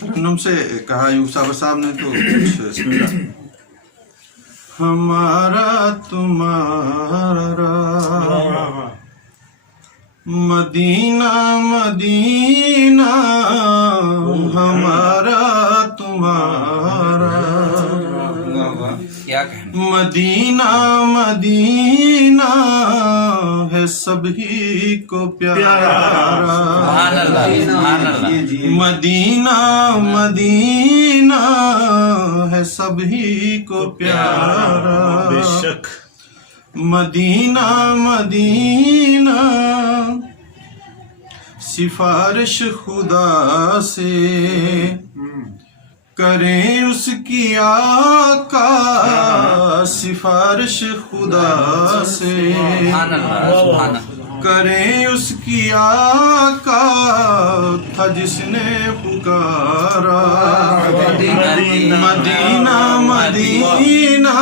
ترنم سے کہا ایوب صاحب نے تو کچھ بسم اللہ. ہمارا تمہارا مدینہ مدینہ، ہمارا تمہارا مدینہ مدینہ ہے سبھی کو پیارا. مدینہ مدینہ ہے سبھی کو پیارا. مدینہ مدینہ سفارش خدا سے کریں اس کی آقا، سفارش خدا سے کریں اس کی آقا، تھا جس نے پکارا. مدینہ مدینہ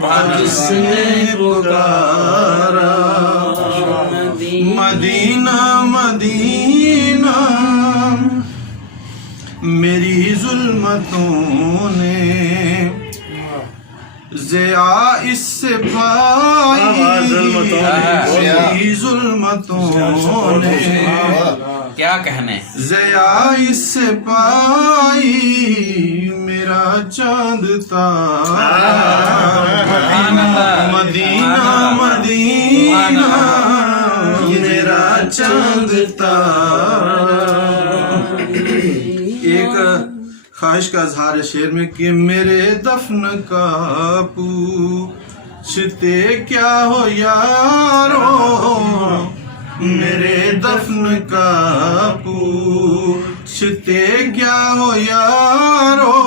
تھا جس نے پکارا. مدینہ مدینہ میری ظلمتوں نے ضیا اس سے پائی، میری ظلمتوں نے کیا کہنے ضیا اس سے پائی، میرا چاند تارا. مدینہ مدینہ میرا چاند تارا. ایک خواہش کا اظہار ہے شعر میں کہ میرے دفن کا پوچھتے کیا ہو یارو، میرے دفن کا پوچھتے کیا ہو یارو،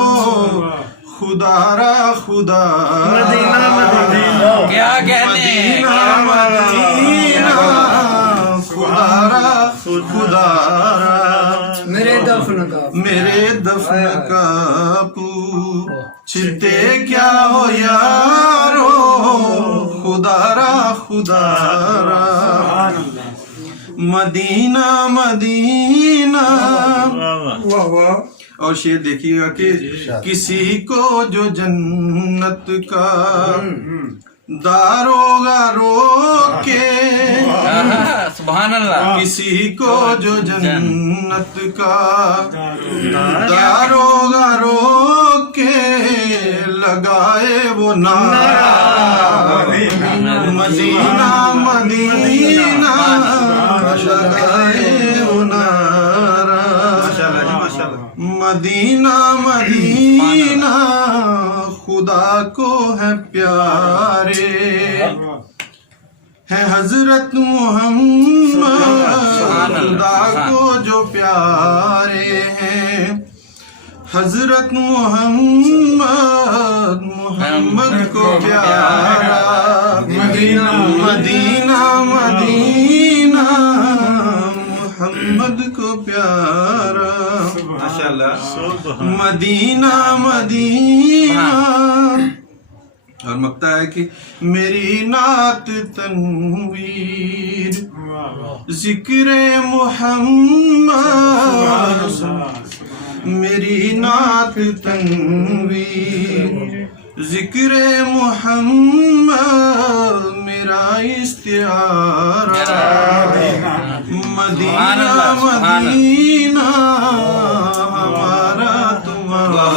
خدا را خدا کیا کہنے مدینہ خدا را خدا را میرے دفن کا پوچھتے کیا ہو یارو، خدا را خدا را. مدینہ مدینہ. اور شعر دیکھیے گا کہ کسی کو جو جنت کا داروغہ روکے، سبحان اللہ، کسی کو جو جنت کا داروغہ روکے، لگائے وہ نعرہ. مدینہ مدینہ لگائے وہ نعرہ. مدینہ مدینہ خدا کو ہے پیارے، ہے حضرت محمد خدا کو جو پیارے ہیں، حضرت محمد محمد کو پیارا. مدینہ مدینہ مدینہ محمد کو پیارا. مدینہ مدینہ. اور مقطع ہے کہ میری نعت تنویر ذکر محمد، میری نعت تنویر ذکر محمد، میرا استعارہ. مدینہ مدینہ ہمارا تمہارا.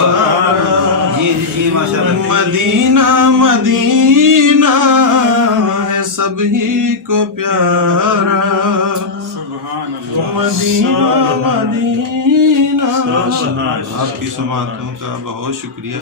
مدینہ مدینہ ہے سبھی کو پیارا. مدینہ مدینہ. آپ کی سماعتوں کا بہت شکریہ.